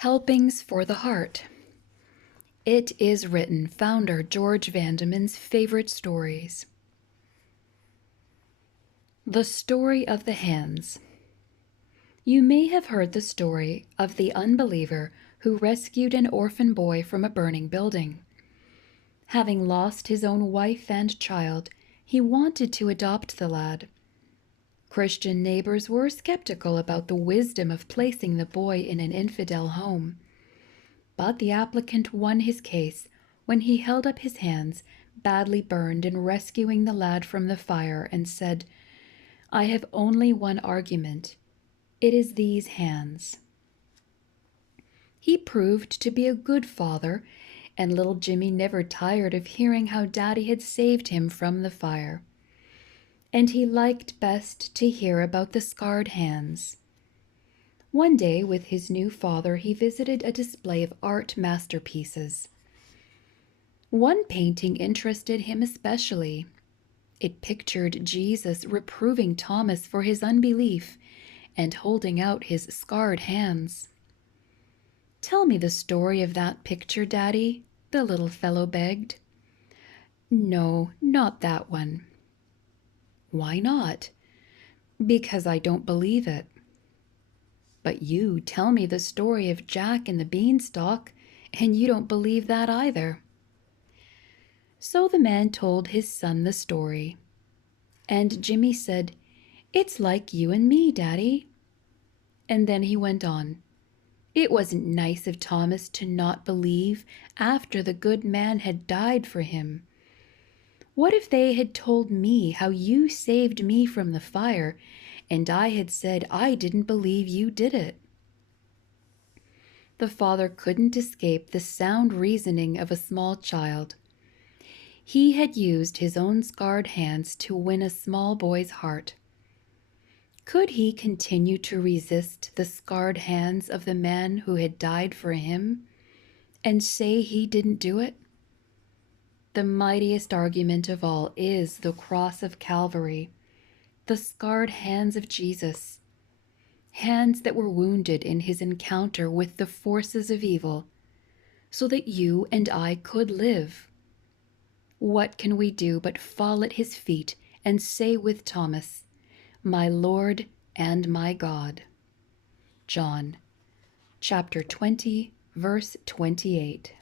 Helpings for the Heart. It is written founder George Vandeman's favorite stories. The Story of the Hands. You may have heard the story of the unbeliever who rescued an orphan boy from a burning building. Having lost his own wife and child, he wanted to adopt the lad. Christian neighbors were skeptical about the wisdom of placing the boy in an infidel home. But the applicant won his case when he held up his hands, badly burned in rescuing the lad from the fire, and said, "I have only one argument. It is these hands." He proved to be a good father, and little Jimmy never tired of hearing how Daddy had saved him from the fire. And he liked best to hear about the scarred hands. One day, with his new father, he visited a display of art masterpieces. One painting interested him especially. It pictured Jesus reproving Thomas for his unbelief and holding out his scarred hands. "Tell me the story of that picture, Daddy," the little fellow begged. "No, not that one." "Why not?" "Because I don't believe it." "But you tell me the story of Jack and the beanstalk, and you don't believe that either." So the man told his son the story. And Jimmy said, "It's like you and me, Daddy." And then he went on, "It wasn't nice of Thomas to not believe after the good man had died for him. What if they had told me how you saved me from the fire, and I had said I didn't believe you did it?" The father couldn't escape the sound reasoning of a small child. He had used his own scarred hands to win a small boy's heart. Could he continue to resist the scarred hands of the man who had died for him and say he didn't do it? The mightiest argument of all is the cross of Calvary, the scarred hands of Jesus, hands that were wounded in his encounter with the forces of evil, so that you and I could live. What can we do but fall at his feet and say with Thomas, "My Lord and my God"? John chapter 20, verse 28.